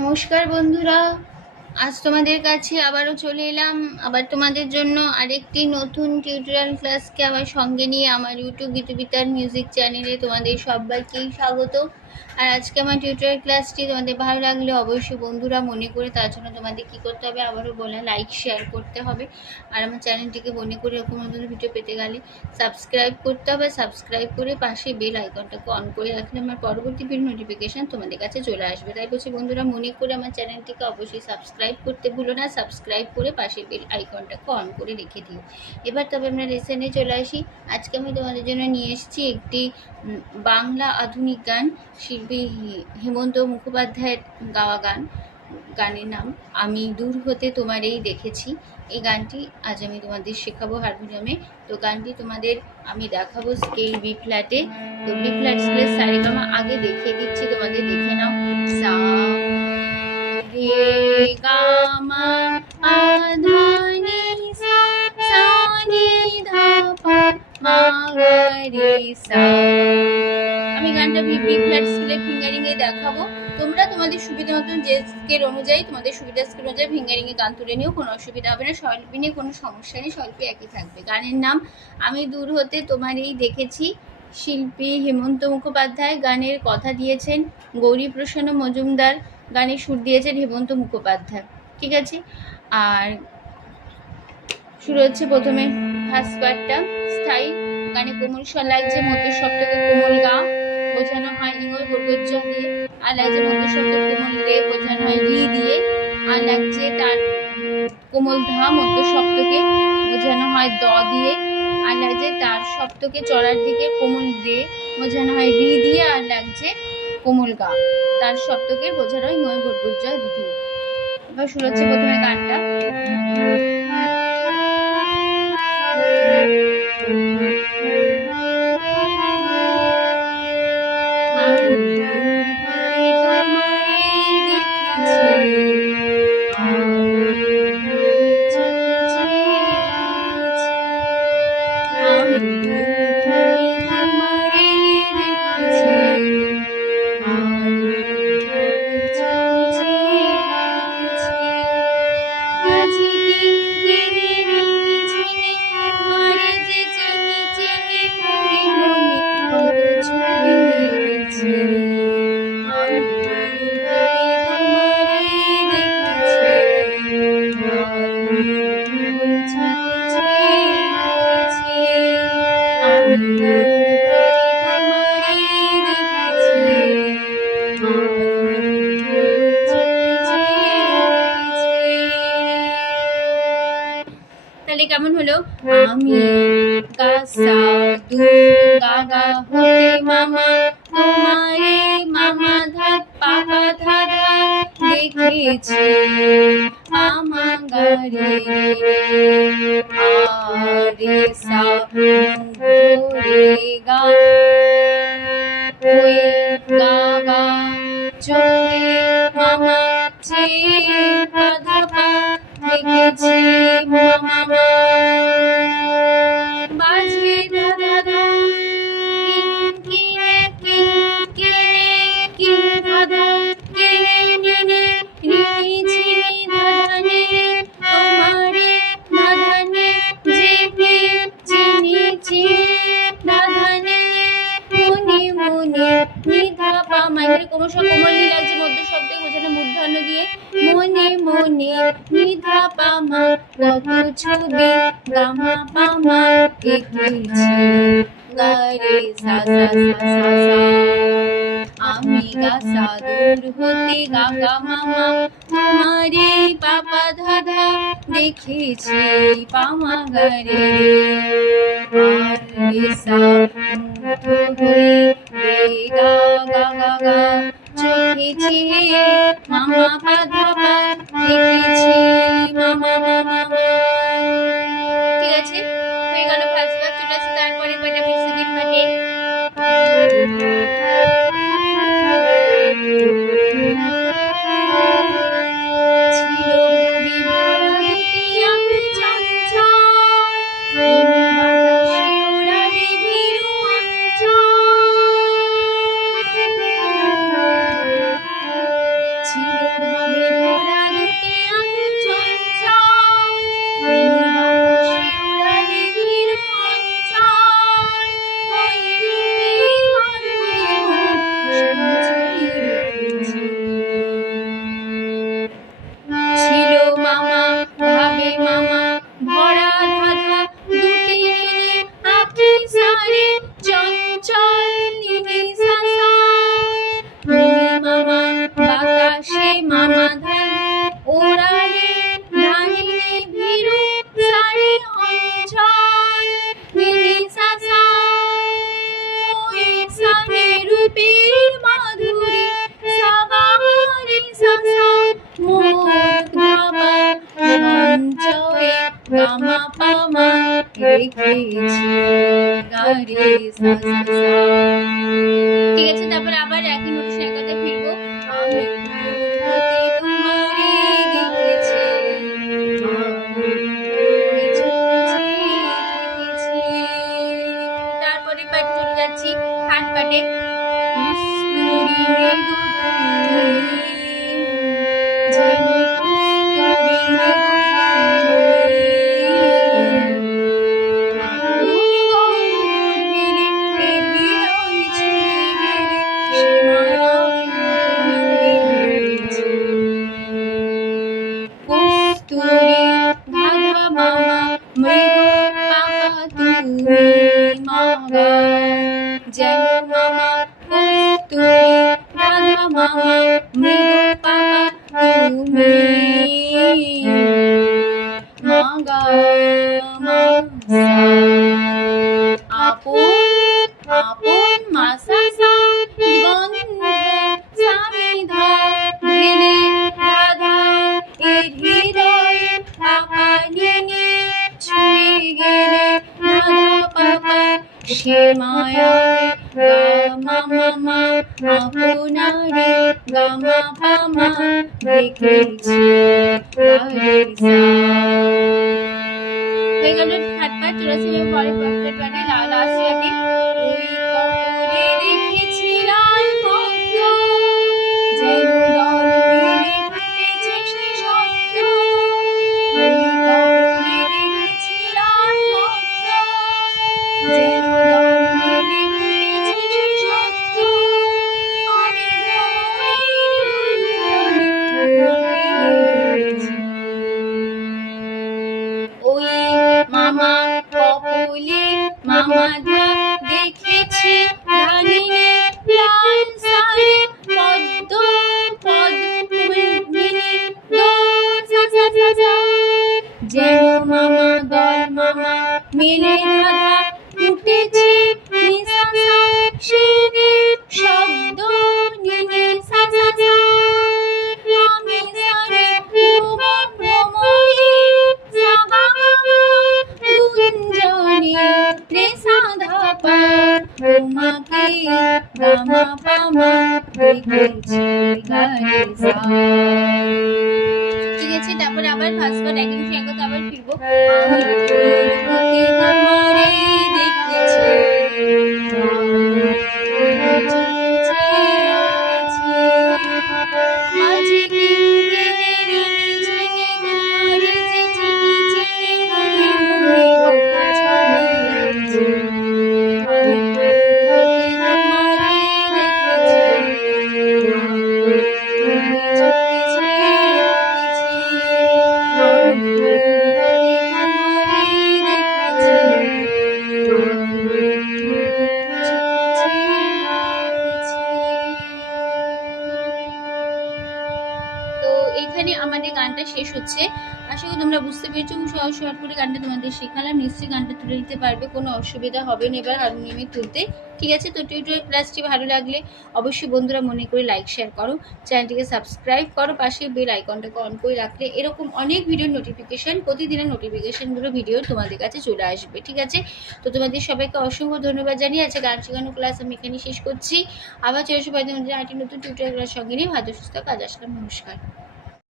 নমস্কার বন্ধুরা, আজ তোমাদের কাছে আবারও চলে এলাম। আবার তোমাদের জন্য আরেকটি নতুন টিউটোরিয়াল ক্লাসকে আবার সঙ্গে নিয়ে আমার ইউটিউব গীতবিতার মিউজিক চ্যানেলে তোমাদের সবাইকেই স্বাগত। আর আজকে আমার টিউটোরিয়াল ক্লাসটি তোমাদের ভালো লাগলে অবশ্যই বন্ধুরা মনে করে তার জন্য তোমাদের কী করতে হবে আবারও বলা, লাইক শেয়ার করতে হবে। আর আমার চ্যানেলটিকে মনে করে এরকম নতুন ভিডিও পেতে গেলে সাবস্ক্রাইব করতে হবে। সাবস্ক্রাইব করে পাশে বেল আইকনটাকে অন করে রাখলে আমার পরবর্তী ভিডিও নোটিফিকেশান তোমাদের কাছে চলে আসবে। তাই বলছি বন্ধুরা, মনে করে আমার চ্যানেলটিকে অবশ্যই সাবস্ক্রাইব করতে ভুলো না। সাবস্ক্রাইব করে পাশে বেল আইকনটাকে অন করে রেখে দিও। এবার তবে আমরা লেসনে চলে আসি। আজকে আমি তোমাদের জন্য নিয়ে এসেছি একটি বাংলা আধুনিক গান, শিল্পী হেমন্ত মুখোপাধ্যায়ের গাওয়া গান। গানের নাম আমি দূর হতে তোমারেই দেখেছি। এই গানটি আজ আমি তোমাদের শেখাবো হারমোনিয়ামে। তো গানটি তোমাদের আমি দেখাবো স্কেল বি ফ্ল্যাটে। তো বি ফ্ল্যাট স্কেলের সারেগামা আগে দেখিয়ে দিচ্ছি, তোমাদের দেখে নাও। সা রে গা মা পা ধা নি সা, সা নি ধা পা মা গা রে সা। আমি গানটা বি ফ্ল্যাট স্কেলে ফিঙ্গারিং এ দেখাবো। তোমরা তোমাদের সুবিধা মতন যে স্কেল অনুযায়ী, তোমাদের সুবিধা স্কেল অনুযায়ী ফিঙ্গারিং এ গান তুলে নিও, কোনো অসুবিধা হবে না। স্বল্পী নিয়ে কোনো সমস্যা নেই, স্বল্পী একই থাকবে। গানের নাম আমি দূর হতে তোমারেই দেখেছি, শিল্পী হেমন্ত মুখোপাধ্যায়। গানের কথা দিয়েছেন গৌরীপ্রসন্ন মজুমদার, গানের সুর দিয়েছেন হেমন্ত মুখোপাধ্যায়। ঠিক আছে, আর শুরু হচ্ছে প্রথমে ফার্স্ট পার্টটা স্থায়ী। গানে কোমল স্বর লাগছে, মধ্য শব্দকে কোমল গা বোঝানো হয় ইঙয় বর্গজ দিয়ে, আর লাগছে মধ্য শব্দ কোমল রে বোঝানো হয় রি দিয়ে, আর লাগছে তার কোমল ধা মধ্য শব্দকে বোঝানো হয় দ দিয়ে, আর লাগছে তার শব্দকে চড়ার দিকে কোমল রে বোঝানো হয় রি দিয়ে, আর লাগছে কোমল গা তার শব্দকে বোঝানো হয় ইঙয় বর্গজ দিয়ে। এবার শুরু হচ্ছে প্রথমে গানটা। তাহলে কেমন হলো? আমি গা সা দু গা গা হতে মামা তোমারে মামা ধা পাপা ধা ধা দেখেছি, মামা গা রে আ রে সা রে গা ওই গা গা চোখে মামা চে পা ধা পা দেখেছি, মামা বাজে দা দা দা কি কি কি কি দা দা কে নে নে রি ঝি দা নে তোমারে দা নে যে কে চিনি চি দা নে মুনি মুনি নি ধা পা মা। এখানে কোনো সব কোমল নি লাগছে মধ্য শব্দে বোঝানো মূর্ধন্য দিয়ে। মনে মনে নি ধা পা মা কত ছবি গামা পা মা এঁকেছি, গা রে সা সা সা সা সা। আমি গা সা দূর হতে গা গা মামা তোমারে পাপা ধা ধা দেখেছি, পামা গা রে আর রে সা হই রে গা গা গা গা চোখেছি মামা পা ধা পা দেখেছি, মামা মামা। ঠিক আছে, হয়ে গেল ফার্স্ট পার্ট। চলে আসছে তারপরে পার্ট, আমি সেকেন্ড পার্টে। ছিল ভাবে ভরা দুটি আঁখি চঞ্চল, প্রেমে বাতাসে উড়ালে ধীর অঞ্চল, ওই রূপের মাধুরী সঞ্চয় রেখেছি। ছিল মামা ভাবে মামা ভরা ধাঁধা দুটি নীল আঁখি সারে চঞ্চল নিবিসা প্রেমে মামা বাতাসে মামা ধান ওড়ালে ধানিলে ভীরু সারে অঞ্চল নিবিসা ওই সারে রূপের মাধুরী সাবারে সাসা মোর ধাবা সঞ্চয়ে গামা পামা রেখেছি গারে সাসা। ঠিক আছে, তারপর আবার একই নোটেশন একসাথে ফিরবো। আমি হতে তোমারে দেখেছি, তারপরে পাঠে চলে যাচ্ছি থার্ড পার্টে। কস্তুরী মৃদু যেন কস্তুরী ধাধা মামা মৃদু পাপা তুমি মাগা যেন মামা কস্তুরী ধাধা মামা মৃদু পাপা তুমি মাগা মাসা আপন আপন মাসা সা গন্ধ সামিধা ঢেলে রাধা এর হৃদয় পাপা নিয়ে ছুঁয়ে গেলে রাধা পাপা সে মায়ায় গামা মামা আপনারে গামা পামা রেখেছি গারে সা। হয়ে গেল থার্ড পার্ট। চলে আসি পরের পার্ট মানে লাস্ট পার্টে। ওই কবরে রেখেছিলাম ভক্ত যেন দল মিলে ফুটেছে সে শব্দ, ওই কবরে রেখেছিলাম ভক্ত যেন দল মিলে ফুটেছে সে শব্দ, আমি ওই মামা কপলে মামা ধা দেখেছি ধানিনে প্রাণ সারে পদ্ম পদ্মিনী যেন মামা দল মামা মিলে ধাঁধা ফুটেছে নিশাসা শিরে শব্দ নিনে সাসা আমি সারে ভ্রমণী গুঞ্জনে রে সাধা পা তোমাকে গামা পামা রেখেছি গারে সা। ঠিক আছে, তারপরে আবার ফার্স্ট পার্ট একই সঙ্গে আবার ফিরবো। আমি হতে তোমারে দেখেছি মাঝে এখানে আমাদের গানটা শেষ হচ্ছে। আশা করি তোমরা বুঝতে পেরেছো। সহজ শর্ট করে গানটা তোমাদের শেখালাম, নিশ্চয়ই গানটা তুলে নিতে পারবে, কোনো অসুবিধা হবে না এবার হারমোনিয়ামে তুলতে। ঠিক আছে, তো টিউটোরিয়াল ক্লাসটি ভালো লাগলে অবশ্যই বন্ধুরা মনে করে লাইক শেয়ার করো, চ্যানেলটিকে সাবস্ক্রাইব করো, পাশে বেল আইকনটাকে অন করে রাখলে এরকম অনেক ভিডিওর নোটিফিকেশান, প্রতিদিনের নোটিফিকেশানগুলো ভিডিও তোমাদের কাছে চলে আসবে। ঠিক আছে, তো তোমাদের সবাইকে অসংখ্য ধন্যবাদ জানিয়ে আছে গান শেখানো ক্লাস আমি এখানে শেষ করছি। আবার চলে আসবো তোমাদের আরেকটি নতুন টিউটোরিয়াল ক্লাস সঙ্গে নিয়ে। ভালো সুস্থ কাজ আসলাম। নমস্কার।